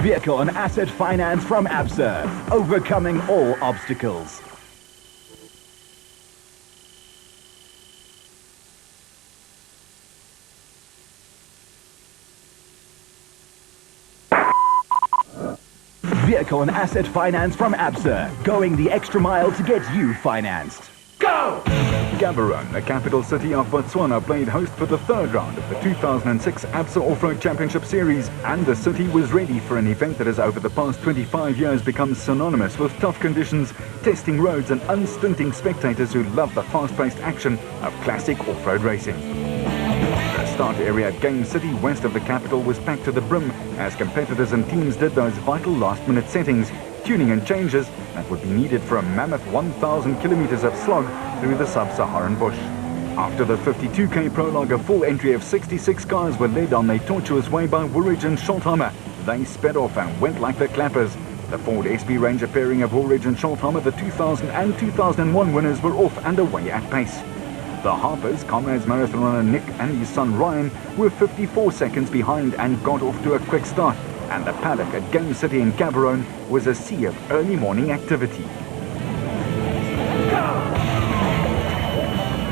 Vehicle and asset finance from ABSA, overcoming all obstacles. Vehicle and asset finance from ABSA, going the extra mile to get you financed. Go! Gaborone, the capital city of Botswana, played host for the third round of the 2006 ABSA Off-Road Championship Series, and the city was ready for an event that has over the past 25 years become synonymous with tough conditions, testing roads and unstinting spectators who love the fast-paced action of classic off-road racing. The start area at Game City, west of the capital, was packed to the brim as competitors and teams did those vital last-minute settings, tuning and changes that would be needed for a mammoth 1,000 kilometers of slog through the sub-Saharan bush. After the 52k prologue, a full entry of 66 cars were led on their tortuous way by Woolridge and Scholthammer. They sped off and went like the clappers. The Ford SB Ranger pairing of Woolridge and Scholthammer, the 2000 and 2001 winners, were off and away at pace. The Harpers, Comrades marathon runner Nick and his son Ryan, were 54 seconds behind and got off to a quick start. And the paddock at Game City in Gaborone was a sea of early morning activity.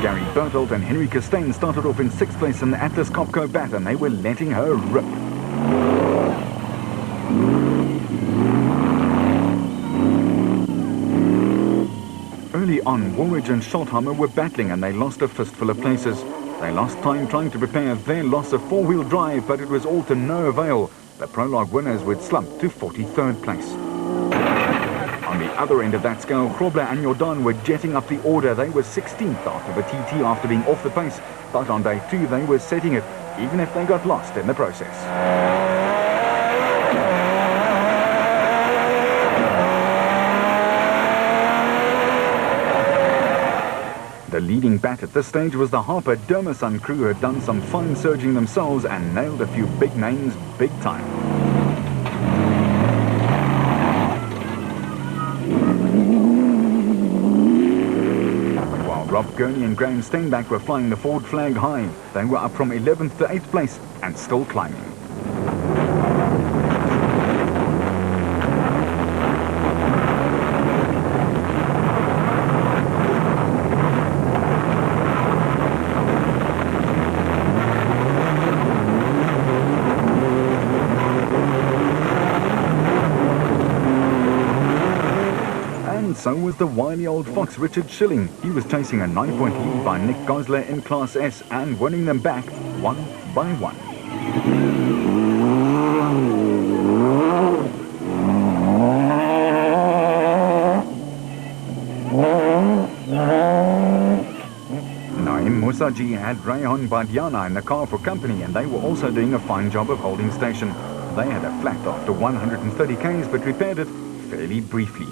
Gary Berthold and Henry Costain started off in 6th place in the Atlas Copco Bat, and they were letting her rip. Early on, Woolridge and Scholthammer were battling and they lost a fistful of places. They lost time trying to prepare their loss of four-wheel drive, but it was all to no avail. The prologue winners would slump to 43rd place. On the other end of that scale, Krobler and Jordan were jetting up the order. They were 16th after the TT after being off the pace, but on day 2 they were setting it, even if they got lost in the process. The leading bat at this stage was the Harper Dermasun crew, who had done some fine surging themselves and nailed a few big names big time. While Rob Gurney and Graham Steinbach were flying the Ford flag high, they were up from 11th to 8th place and still climbing. So was the wily old fox Richard Schilling. He was chasing a 9-point lead by Nick Gosler in Class S and winning them back one by one. Naim Musaji had Rayhan Badiana in the car for company, and they were also doing a fine job of holding station. They had a flat after 130 k's but repaired it fairly briefly.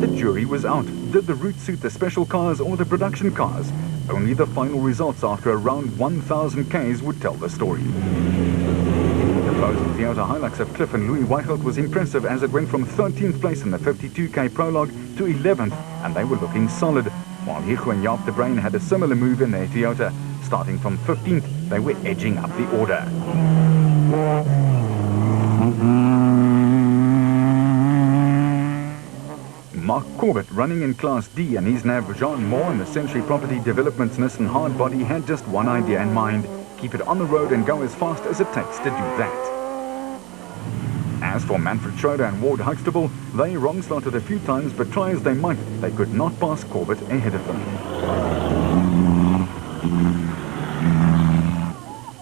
The jury was out. Did the route suit the special cars or the production cars? Only the final results after around 1,000 k's would tell the story. The close of Toyota Hilux of Cliff and Louis Whiteholt was impressive, as it went from 13th place in the 52k prologue to 11th, and they were looking solid. While Hicho and Jaap de Bruin had a similar move in their Toyota. Starting from 15th, they were edging up the order. Mark Corbett, running in Class D, and his nav Jean Moore in the Century Property Development's Nissan Hardbody, had just one idea in mind: keep it on the road and go as fast as it takes to do that. As for Manfred Schroeder and Ward Huxtable, they wrong-slotted a few times, but try as they might, they could not pass Corbett ahead of them.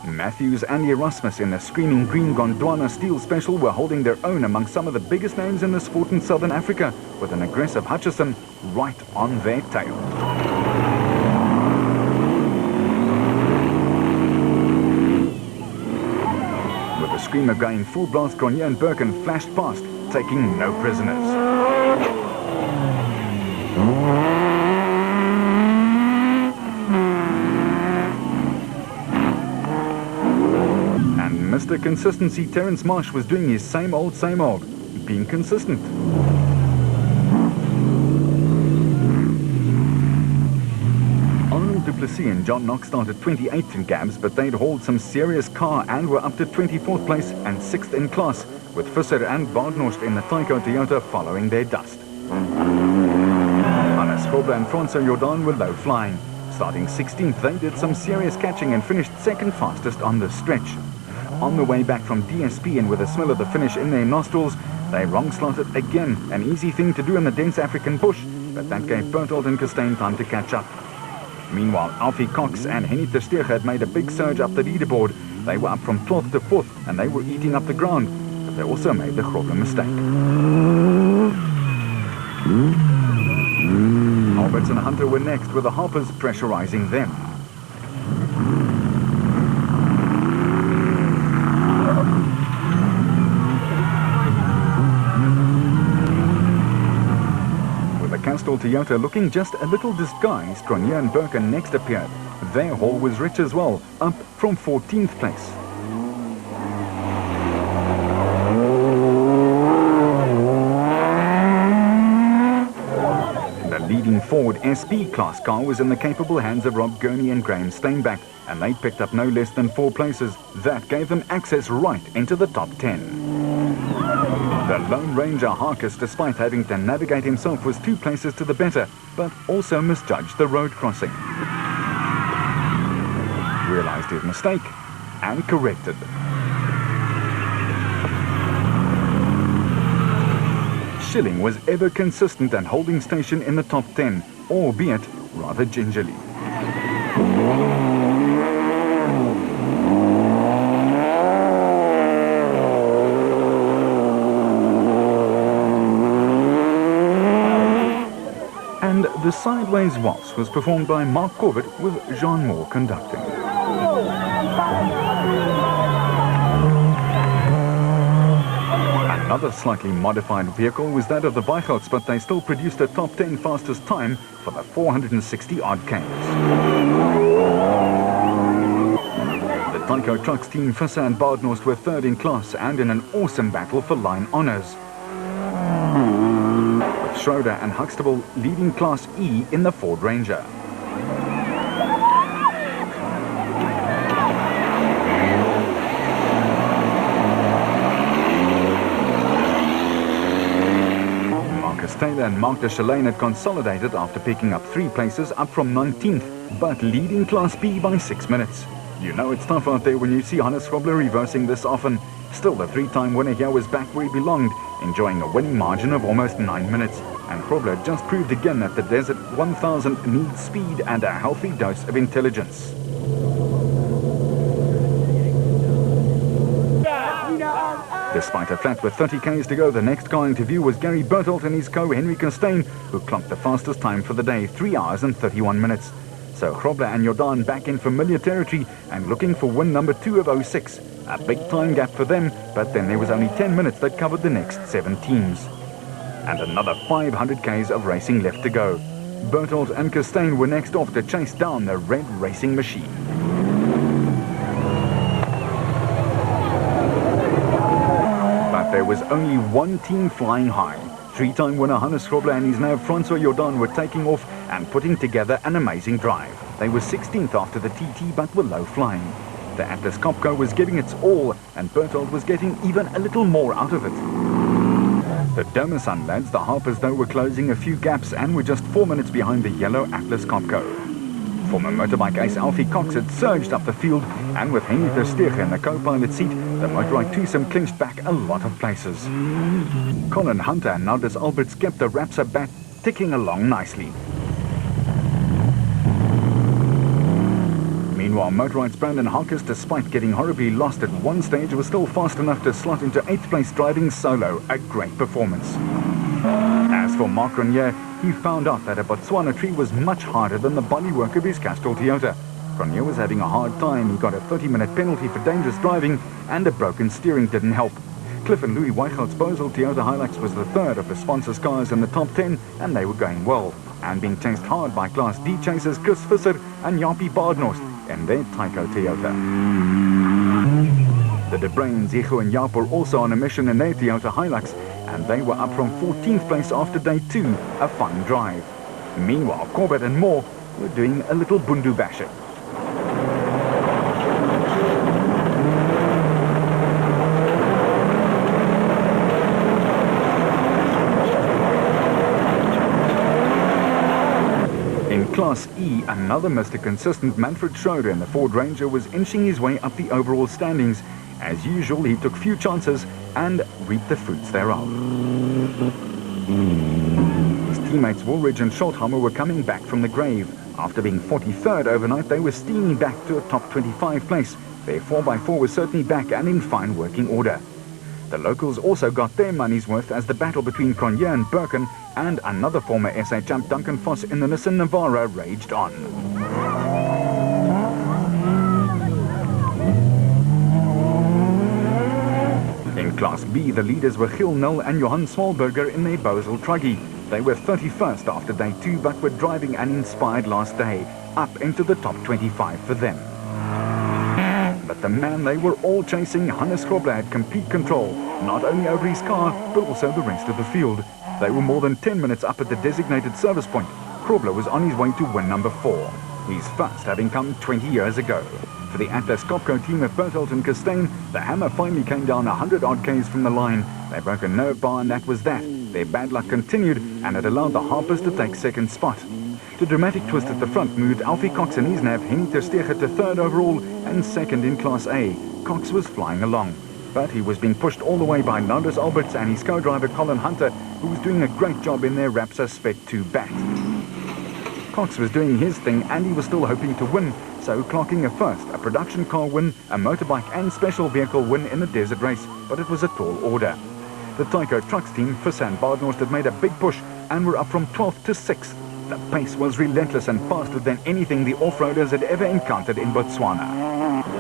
Matthews and Erasmus in the Screaming Green Gondwana Steel Special were holding their own among some of the biggest names in the sport in Southern Africa, with an aggressive Hutchison right on their tail. With the Screamer going full blast, Grenier and Birkin flashed past, taking no prisoners. Mr. Consistency Terence Marsh was doing his same old, being consistent. Arnold du Duplessis and John Knox started 28th in Gabs, but they'd hauled some serious car and were up to 24th place and 6th in class, with Visser and Baardnorst in the Tyco Toyota following their dust. Hannes Grobler and Francois Jordan were low flying. Starting 16th, they did some serious catching and finished second fastest on the stretch. On the way back from DSP and with a smell of the finish in their nostrils, they wrong-slotted again, an easy thing to do in the dense African bush, but that gave Bertolt and Costain time to catch up. Meanwhile, Alfie Cox and Henny Tersteeg had made a big surge up the leaderboard. They were up from 12th to 4th, and they were eating up the ground, but they also made the Grobler mistake. Alberts and Hunter were next, with the Harpers pressurizing them. Castle Toyota looking just a little disguised, Cronje and Birken next appeared. Their haul was rich as well, up from 14th place. The leading Ford SP class car was in the capable hands of Rob Gurney and Graham Steinbach, and they picked up no less than 4 places. That gave them access right into the top 10. The Lone Ranger Harkus, despite having to navigate himself, was 2 places to the better, but also misjudged the road crossing. Realized his mistake and corrected. Schilling was ever consistent and holding station in the top 10, albeit rather gingerly. And the Sideways Waltz was performed by Mark Corbett with Jean Moore conducting. Another slightly modified vehicle was that of the Weichholz, but they still produced a top 10 fastest time for the 460-odd Ks. The Tyco Trucks team, Visser and Baardnorst, were 3rd in class and in an awesome battle for line honours. Schroeder and Huxtable leading Class E in the Ford Ranger. Marcus Taylor and Mark de Chalane had consolidated after picking up 3 places, up from 19th, but leading Class B by 6 minutes. You know it's tough out there when you see Hannes Grobler reversing this often. Still, the 3-time winner here was back where he belonged, enjoying a winning margin of almost 9 minutes. And Grobler just proved again that the Desert 1000 needs speed and a healthy dose of intelligence. Despite a flat with 30 Ks to go, the next car into view was Gary Bertolt and his co-Henry Costain, who clocked the fastest time for the day, 3 hours and 31 minutes. So Grobler and Jordan back in familiar territory and looking for win number 2 of 06. A big time gap for them, but then there was only 10 minutes that covered the next 7 teams. And another 500 Ks of racing left to go. Bertolt and Costain were next off to chase down the red racing machine. But there was only one team flying high. 3-time winner Hannes Grobler and his nav Francois Jordan were taking off and putting together an amazing drive. They were 16th after the TT, but were low flying. The Atlas Copco was giving its all, and Bertolt was getting even a little more out of it. The Domerson lads, the Harpers, though, were closing a few gaps and were just 4 minutes behind the yellow Atlas Copco. Former motorbike ace Alfie Cox had surged up the field, and with Henny Tersteeg in the co-pilot seat, the motorbike twosome clinched back a lot of places. Colin Hunter and Naldus Alberts kept the Rapsa bat ticking along nicely. Meanwhile, Motorite's Brandon Harkus, despite getting horribly lost at one stage, was still fast enough to slot into 8th place driving solo, a great performance. As for Mark Cronje, he found out that a Botswana tree was much harder than the bodywork of his Castrol Toyota. Cronje was having a hard time. He got a 30-minute penalty for dangerous driving, and a broken steering didn't help. Cliff and Louis Weichholt's Bosel Toyota Hilux was the 3rd of the sponsors' cars in the top 10, and they were going well, and being chased hard by Class D chasers Chris Visser and Jaapie Baardnorst in their Tyco Toyota. The De Bruyn, Zico and Jaap were also on a mission in their Toyota Hilux, and they were up from 14th place after day 2, a fine drive. Meanwhile, Corbett and Moore were doing a little bundu bashing. In Class E, another Mr. Consistent Manfred Schroeder in the Ford Ranger was inching his way up the overall standings. As usual, he took few chances and reaped the fruits thereof. His teammates Woolridge and Schultheimer were coming back from the grave. After being 43rd overnight, they were steaming back to a top 25 place. Their 4x4 was certainly back and in fine working order. The locals also got their money's worth as the battle between Cronje and Birken and another former SA champ Duncan Vos in the Nissan Navara raged on. In Class B, the leaders were Gil Nul and Johan Smallberger in their Bosel Truggy. They were 31st after day 2 but were driving an inspired last day, up into the top 25 for them. But the man they were all chasing, Hannes Grobler, had complete control, not only over his car, but also the rest of the field. They were more than 10 minutes up at the designated service point. Grobler was on his way to win number 4, his first having come 20 years ago. For the Atlas Copco team of Berthold and Costain, the hammer finally came down 100-odd Ks from the line. They broke a nerve bar and that was that. Their bad luck continued and it allowed the Harpers to take second spot. The dramatic twist at the front moved Alfie Cox and his nav Henny ter Steege to 3rd overall and 2nd in Class A. Cox was flying along, but he was being pushed all the way by Nandus Alberts and his co-driver Colin Hunter, who was doing a great job in their Rapsa Spec 2 bat. Cox was doing his thing and he was still hoping to win, so clocking a first, a production car win, a motorbike and special vehicle win in the desert race, but it was a tall order. The Tyco Trucks team, Fissa and Badenhorst, had made a big push and were up from 12th to 6th. The pace was relentless and faster than anything the off-roaders had ever encountered in Botswana.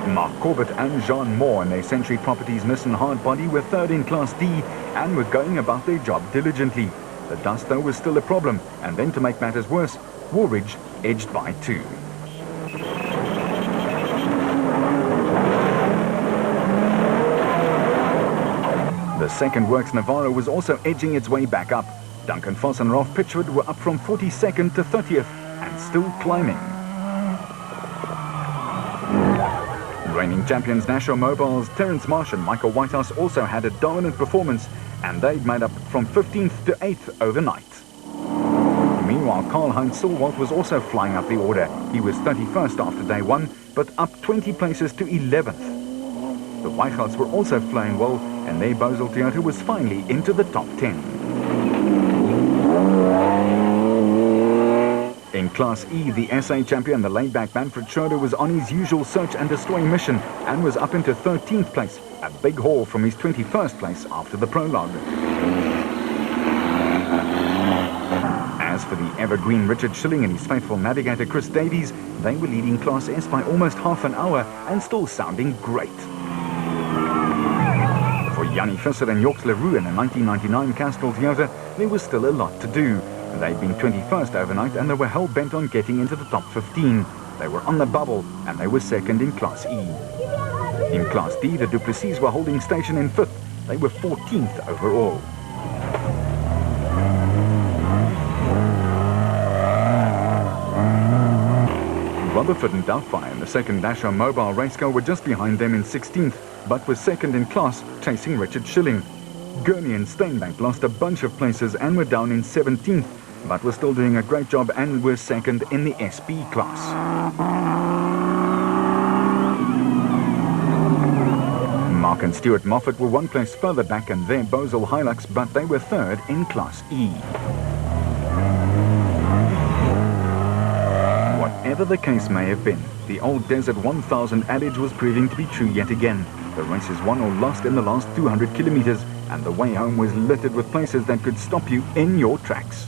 Mark Corbett and Jean Moore in their Century Properties Nissan Hardbody were 3rd in Class D and were going about their job diligently. The dust, though, was still a problem, and then to make matters worse, Woolridge edged by 2. The second Works Navara was also edging its way back up. Duncan Vos and Ralph Pitchford were up from 42nd to 30th and still climbing. Reigning champions Nashua Mobile's Terence Marsh and Michael Whitehouse also had a dominant performance and they'd made up from 15th to 8th overnight. Meanwhile, Karl-Heinz Silwald was also flying up the order. He was 31st after day 1, but up 20 places to 11th. The Weichhards were also flying well, and their Bosel Toyota was finally into the top 10. In Class E, the SA champion, the laid-back Manfred Schroeder, was on his usual search and destroy mission and was up into 13th place, a big haul from his 21st place after the prologue. As for the evergreen Richard Schilling and his faithful navigator Chris Davies, they were leading Class S by almost half an hour and still sounding great. For Jannie Visser and Jorgs Leroux in a 1999 Castrol Toyota, there was still a lot to do. They'd been 21st overnight and they were hell-bent on getting into the top 15. They were on the bubble and they were 2nd in Class E. In Class D, the Duplessis were holding station in 5th. They were 14th overall. Rutherford and Doubtfire in the second Nashua Mobile race car were just behind them in 16th, but were 2nd in class, chasing Richard Schilling. Gurney and Steinbank lost a bunch of places and were down in 17th, but were still doing a great job and were 2nd in the SP class. Mark and Stuart Moffat were 1 place further back in their Bosel Hilux, but they were 3rd in Class E. Whatever the case may have been, the old Desert 1000 adage was proving to be true yet again. The race is won or lost in the last 200 kilometers, and the way home was littered with places that could stop you in your tracks.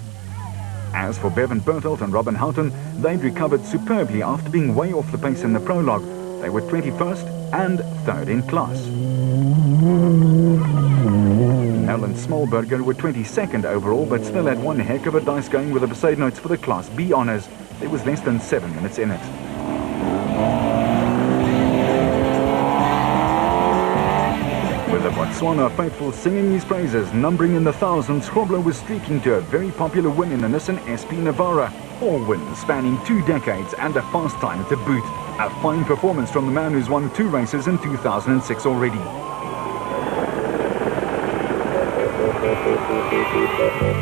As for Bevan Berthold and Robin Houghton, they'd recovered superbly after being way off the pace in the prologue. They were 21st and 3rd in class. Nell and Smallberger were 22nd overall, but still had one heck of a dice going with the Besaid notes for the Class B honours. There was less than 7 minutes in it. With the Botswana faithful singing his praises, numbering in the thousands, Grobler was streaking to a very popular win in the Nissan SP Navara. 4 wins spanning 2 decades and a fast time to boot. A fine performance from the man who's won 2 races in 2006 already.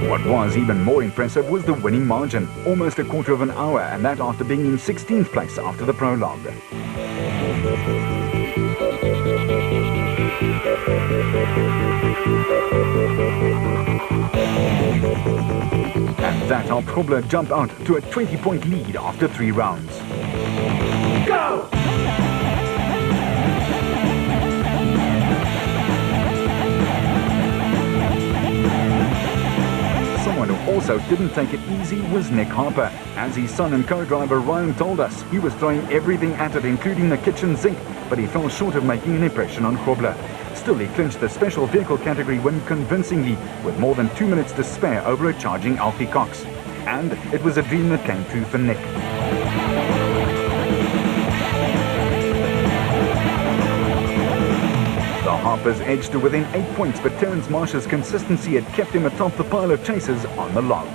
What was even more impressive was the winning margin, almost a quarter of an hour, and that after being in 16th place after the prologue. And that helped Grobler jump out to a 20-point lead after 3 rounds. Go! Someone who also didn't take it easy was Nick Harper. As his son and co-driver Ryan told us, he was throwing everything at it, including the kitchen sink, but he fell short of making an impression on Grobler. Still, he clinched the special vehicle category win convincingly, with more than 2 minutes to spare over a charging Alfie Cox. And it was a dream that came true for Nick. The Harpers edged to within 8 points, but Terence Marsh's consistency had kept him atop the pile of chasers on the log.